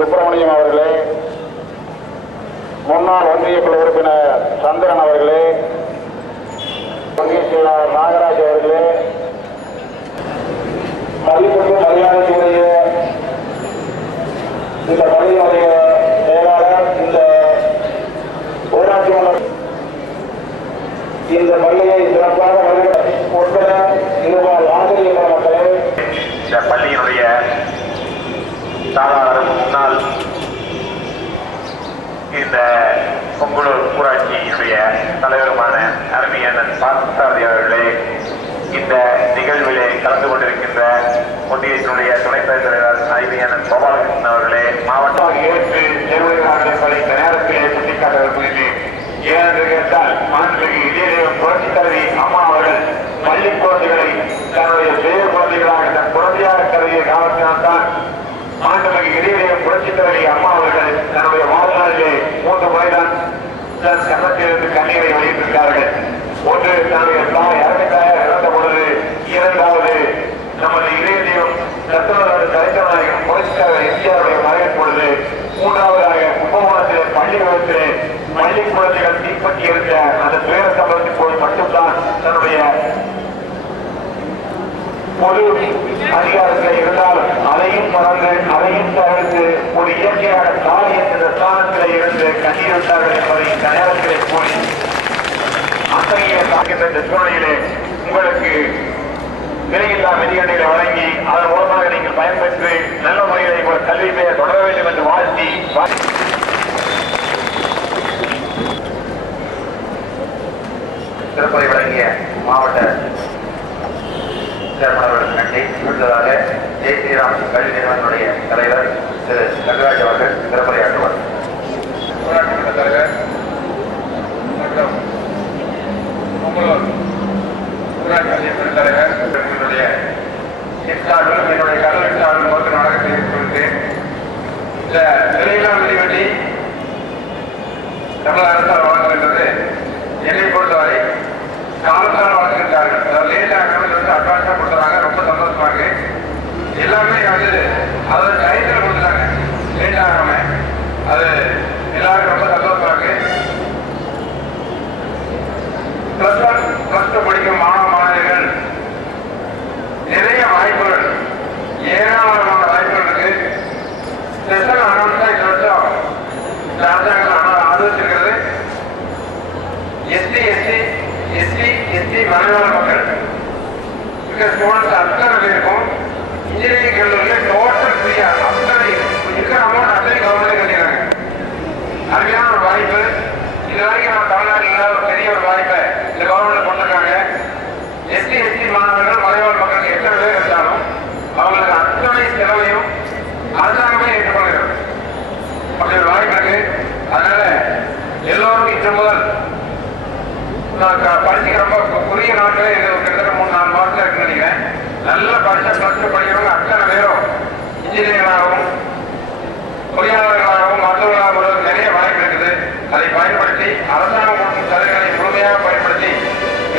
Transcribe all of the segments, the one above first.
சுப்பிரமணியம் அவர்களே, முன்னாள் ஒன்றிய குழு உறுப்பினர் சந்திரன் அவர்களே, ஒன்றிய செயலாளர் நாகராஜ் அவர்களே, மதிப்புக்கு மரியாதைக்குரிய இந்த பள்ளியுடைய செயலாளர், இந்த ஊராட்சி மன்ற இந்த பள்ளியை சிறப்பாக உட்பட இருபால் ஆசிரியர் மக்களே, இந்த பள்ளியினுடைய சாதாரண முன்னாள் இந்த பொங்குளூர் ஊராட்சியினுடைய தலைவருமான அருமையான பார்த்தசாரதி அவர்களே, இந்த நிகழ்விலே கலந்து கொண்டிருக்கின்ற ஒன்றியத்தினுடைய துணைத் தலைவர் அருமையான கோபாலகிருஷ்ணன் அவர்களே, மாவட்டம் ஏற்று நிர்வாகிகளை இந்த நேரத்திலே சுட்டிக்காட்ட விரும்புகிறேன். ஏனென்று கேட்டால் மாண்புமிகு இதயதேவம் புரட்சித் தலைவி அம்மா அவர்கள் பள்ளி குழந்தைகளை தன்னுடைய சுய குழந்தைகளாக தன் குழந்தையாக கருதிய காரணத்தினால்தான் மாண்புமிகு இதயதேவம் புரட்சித் தலைவி அம்மா அவர்கள் தன்னுடைய வாழ்நாளிலே 3 முறைதான் தன் கன்னத்திலிருந்து கண்ணீரை வெளியிட்டிருக்கிறார்கள். ஒன்று தன்னுடைய தாய் அரவிந்தாயார் இறந்த பொழுது, இரண்டாவது நமது இதயதேவம் சத்துணவு தலைத்தநாயகன் புரட்சித் தலைவர் எம்ஜிஆருடைய மறைவின் பொழுது, மூன்றாவதாக கும்பகோணத்திலே பள்ளி விபத்திலே பள்ளி குழந்தைகள் தீப்பற்றி இருந்த அந்த துயர சம்பவத்தின் போது மட்டும்தான் தன்னுடைய பொது அதிகாரத்தில் இருந்தாலும் அதையும் தொடர்ந்து அதையும் தவிர்த்து ஒரு இயற்கையான தாய் என்ற ஸ்தானத்திலே இருந்து கண்ணீர் விட்டார்கள் என்பதை இந்த நேரத்திலே கூறி, அத்தகைய தாக்கின்ற சூழ்நிலையிலே உங்களுக்கு விலையில்லா மிதிகண்டைகளை வழங்கி அதன் மூலமாக நீங்கள் பயன்பெற்று நல்ல முறையில் உங்கள் கல்வி பெயர் தொடர வேண்டும் என்று வாழ்த்தி சிறப்பை வழங்கிய மாவட்ட சேர்மனவர்களுக்கு நன்றி. அடுத்ததாக ஜெய் ஸ்ரீராம் கல்வி நிறுவனத்தினுடைய தலைவர் திரு நகராஜ் அவர்கள் சிறப்புரையாற்றுவார். ஊராட்சி மன்ற தலைவர் மற்றும் பொங்கலூர் ஊராட்சி மன்ற தலைவர் என்னுடைய சார்பிலும் என்னுடைய கல்லூரி சார்பிலும் மொத்த நாடகத்தை குறித்து இந்த விலையில்லா மிதிவண்டி தமிழக அரசால் வழங்குகின்றது. என்னை பொறுத்தவரை காலத்தால் வழங்குகின்றார்கள். அதாவது லேட்டாக அட்வான்ஸாக கொடுத்துறாங்க. ரொம்ப சந்தோஷமா இருக்கு. எல்லாமே அதாவது டைத்தில் கொடுத்துட்டாங்க, லேட் ஆகாம. அது எல்லாருக்கும் ரொம்ப சந்தோஷமா இருக்கு. +1 படிக்கும் மாணவ மாணவிகள் நிறைய வாய்ப்புகள், ஏராளமான வாய்ப்புகள் இருக்கு. ஸ்பெஷல் அனௌன்ஸா இந்த வருஷம் இந்த அரசாங்கம் ஆதரிச்சிருக்கிறது. எஸ்சி மலைவாழ் மக்கள் ஸ்டூடெண்ட்ஸ் அத்தனை பேருக்கும் இன்ஜினியரிங் கல்லூரியில் டோட்டல் ஃப்ரீயா அத்தனை இருக்கிற அமௌண்ட் அத்தனை கவர்மெண்ட் கட்டிடுறாங்க. அருமையான ஒரு வாய்ப்பு. இது வரைக்கும் நம்ம தமிழ்நாட்டில் ஒரு பெரிய ஒரு வாய்ப்பை இந்த கவர்மெண்ட் கொண்டிருக்காங்க. எஸ்சி மாணவர்கள் மலைவாழ் மக்களுக்கு எத்தனை பேர் இருந்தாலும் அவங்களுக்கு அத்தனை செலவையும் அரசாங்கமே ஏற்றுக்கொள்கிறது. அப்படி ஒரு வாய்ப்பு இருக்கு. அதனால எல்லோரும் இன்று முதல் படிச்சுக்க ரொம்ப குறுகிய நாட்களே கிட்டத்தட்ட 3-4 மாதத்துல இருக்குன்னு நினைக்கிறேன். நல்ல படிச்ச +2 படிக்கிறவங்க அத்தனை பேரும் இன்ஜினியராகவும் பொறியாளர்களாகவும் மருத்துவர்களாகவும் நிறைய வாய்ப்பு இருக்குது. அதை பயன்படுத்தி அரசாங்கம் கொடுக்கும் சலுகைகளை முழுமையாக பயன்படுத்தி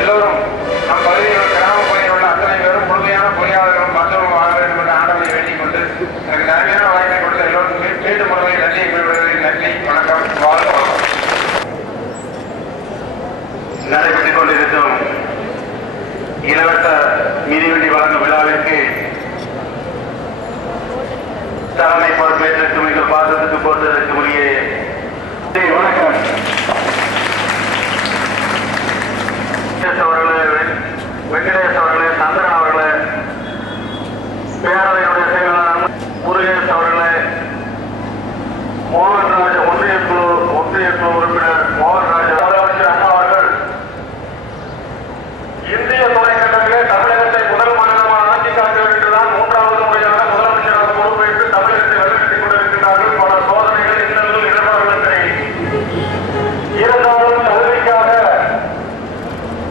எல்லோரும் நம் பகுதியில் கிராம பகுதியில் உள்ள அத்தனை பேரும் முழுமையான பொறியாளர்களும் மருத்துவம் ஆக வேண்டும் என்ற ஆண்டவனை வேண்டிக் கொண்டு எனக்கு நிறைய வாய்ப்பை கொடுத்த எல்லோரும் மீண்டும் முறையை நன்றியை குறிப்பிடுவதில் நன்றி. வணக்கம். வாழ்க வளம். நடைபெற்றுக் கொண்டிருக்கும் இலவச மிதிவண்டி வழங்கும் விழாவிற்கு தலைமை பொறுப்பேற்று மிக பாசத்துக்கு போட்டதற்கு உரிய வணக்கம். அவர்களே, வெங்கடேஷ் அவர்களே, சந்திரன் அவர்களே, பேரவையினுடைய செயலாளர் முருகேஷ் அவர்களே, மோகன்ராஜ் ஒன்றிய குழு உறுப்பினர் மோகன்ராஜ் அம்மா அவர்கள் இந்திய துணைக்கண்டத்திலே தமிழகத்தை முதல் மாநிலமாக ஆட்சி காக்க வேண்டியதுதான் 3வது முறையாக முதலமைச்சராக பொறுப்பேற்று தமிழகத்தை வழிநடத்திக் கொண்டிருக்கிறார்.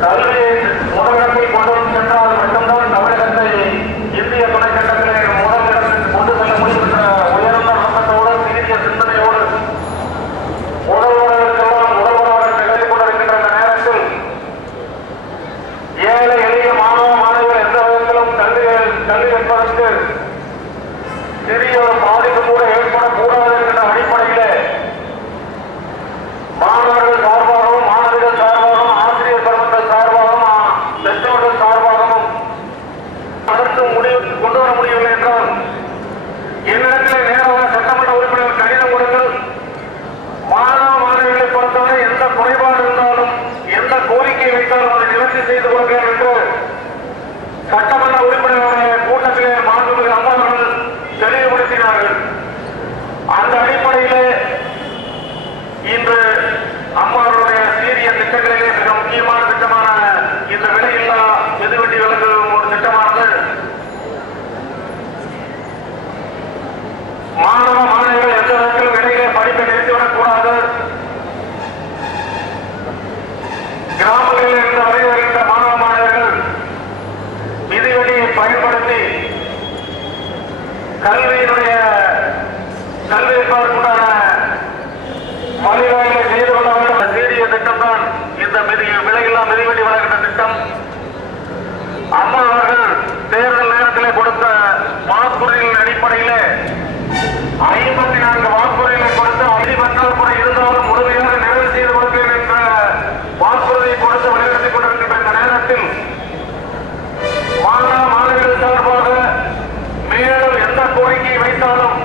கல்வியை முதலிடத்தில் கொண்டு வந்து சென்றால் மட்டும்தான் தமிழகத்தை இந்திய துணைக்கண்டத்திலே முதலிடத்தில் கொண்டு செல்ல முடியும் என்ற உயர்ந்த நோக்கத்தோடு சீரிய சிந்தனையோடு முதல்வர்களுக்கெல்லாம் முதல்வராக நிகழ்ந்து கொண்டிருக்கின்ற இந்த நேரத்தில் ஏழை எளிய மாணவ மாணவிகள் எந்த விதத்திலும் கல்வி என்பதற்கு சிறிய ஒரு பாதிப்பு கூட ஏற்படக்கூடாது என்ற அடிப்படையிலே மாணவர்கள் சார்பாகவும் மாணவிகள் சார்பாகவும் ஆசிரியர் பெருமக்கள் சார்பாகவும் பெற்றோர்கள் சார்பாகவும் அதற்கு முடிவுக்கு கொண்டு வர முடியவில்லை என்றால் என்னிடத்தில் நேராக சட்டமன்ற உறுப்பினர் கடிதம் கொடுங்கள். மாணவ மாணவிகளை பொறுத்தவரை எந்த குறைபாடு இருந்தாலும் எந்த கோரிக்கை வைத்தாலும் அதை நிவர்த்தி செய்து கொள்கிறேன் என்று சட்டமன்ற உறுப்பினருடைய கூட்டத்திலே மாண்புமிகு அம்மா அவர்கள் தெளிவுபடுத்தினார்கள். அந்த அடிப்படையிலே இன்று அம்மாவுடைய சீரிய திட்டங்களிலே மிக முக்கியமான திட்டமான இந்த விலையில்லா மிதிவண்டி வழங்கும் ஒரு திட்டமானது மாணவ மாணவிகள் எந்த விதத்திலும் இடையிலே படிப்பை நிறுத்திவிடக்கூடாது. கிராமங்களில் இருந்து வருகின்ற மாணவ மாணவர்கள் மிதிவண்டியை பயன்படுத்தி கல்வியினுடைய கல்வியற்பாடுக்குண்டான வழிவகைகளை செய்து கொள்ள வேண்டும். சீரிய திட்டம் தான் இந்த விலையில்லா மிதிவண்டி வழங்குகின்ற திட்டம். அம்மா அவர்கள் தேர்தல் நேரத்திலே கொடுத்த வாக்குறுதிகளின் அடிப்படையிலே 54 வாக்குறுதிகளை கொடுத்து அதிபற்றால் கூட இருந்தாலும் முழுமையாக நிறைவு செய்து கொடுக்கிறேன் என்ற வாக்குறுதியை கொடுத்து வழிநடத்திக் கொண்டிருக்கின்ற இந்த நேரத்தில் மாணவ மாணவிகள் சார்பாக மேலும் எந்த கோரிக்கையை வைத்தாலும்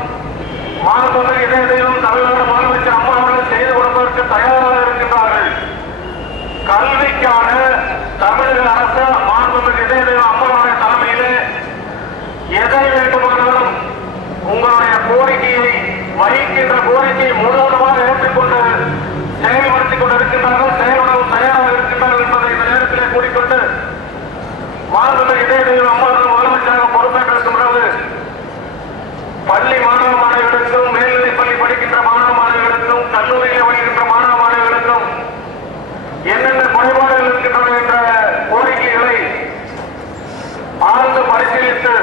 மாணவர்கள் இதே தெய்வம் தமிழ்நாடு முதலமைச்சர் அம்மா அவர்கள் செய்து கொடுப்பதற்கு தயாராக இருக்கின்றார்கள். கல்விக்கான தமிழக அரசு மாண்புமிகு இதே தெய்வம் அம்மாவுடைய தலைமையிலே எதை வேண்டுமானாலும் உங்களுடைய கோரிக்கையை வகிக்கின்ற கோரிக்கையை முழுவதுமாக ஏற்றுக்கொண்டு செயல்படுத்திக் கொண்டிருக்கின்றார்கள். செயல்படவும் தயாராக இருக்கின்றார்கள் என்பதை இந்த நேரத்திலே கூறிக்கொண்டு மாண்புமிகு இதே தெய்வம் அம்மா அவர்கள் முதலமைச்சராக பொறுப்பேற்றிருக்கும் பொழுது பள்ளி மாணவ மாணவிகளுக்கும் மேல்நிலைப் பள்ளி படிக்கின்ற மாணவ மாணவிகளுக்கும் கல்லூரியில் வருகின்ற மாணவ மாணவிகளுக்கும் என்னென்ன குறைபாடுகள் இருக்கின்றன என்ற கோரிக்கைகளை ஆழ்ந்து பரிசீலித்து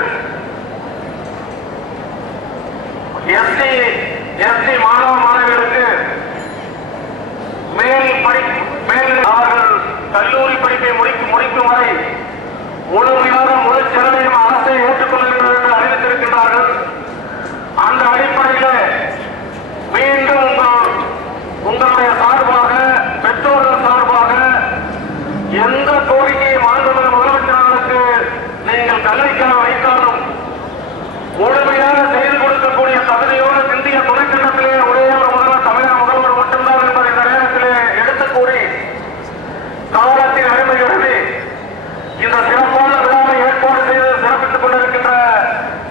எஸ்சி மாணவ மாணவிகளுக்கு அவர்கள் கல்லூரி படிப்பை முடிக்கும் வரை முழுமையான முழு செலவையும் அரசை ஏற்றுக்கொள்கின்றது என்று அறிவித்திருக்கின்றார்கள். அந்த அடிப்படையில் மீண்டும் உங்களுடைய சார்பாக பெற்றோர்கள் சார்பாக எந்த கோரிக்கையை மாண்புமிகு முதலமைச்சர்களுக்கு நீங்கள் கல்விக்காக வைத்தாலும் முழுமையாக செய்து கொடுக்கக்கூடிய தகுதியோடு இந்திய துணைக்கண்டத்திலே ஒரே ஒரு முதல்வர் தமிழக முதல்வர் மட்டும்தான் என்பதை இந்த நேரத்திலே எடுத்துக் கூறி காலத்தின் அருமையுடனே இந்த சிறப்பான விழாவை ஏற்பாடு செய்து சிறப்பித்துக் கொண்டிருக்கின்ற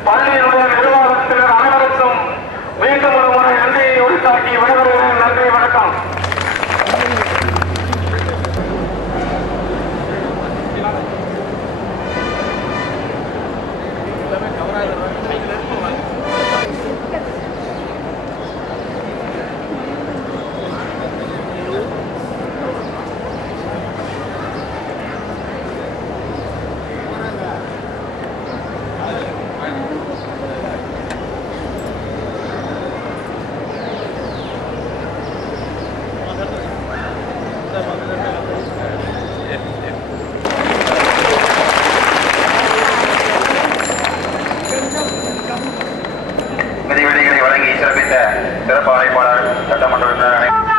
பள்ளியினுடைய நிர்வாகத்தினர் அனைவருக்கும் மீண்டும் ஒரு முறை நன்றியை உரித்தாக்கி விடைபெறுகிறேன். நன்றி, வணக்கம். மிதிவண்டிகளை வழங்கி சிறப்பித்த சிறப்பு அழைப்பாளர் சட்டமன்ற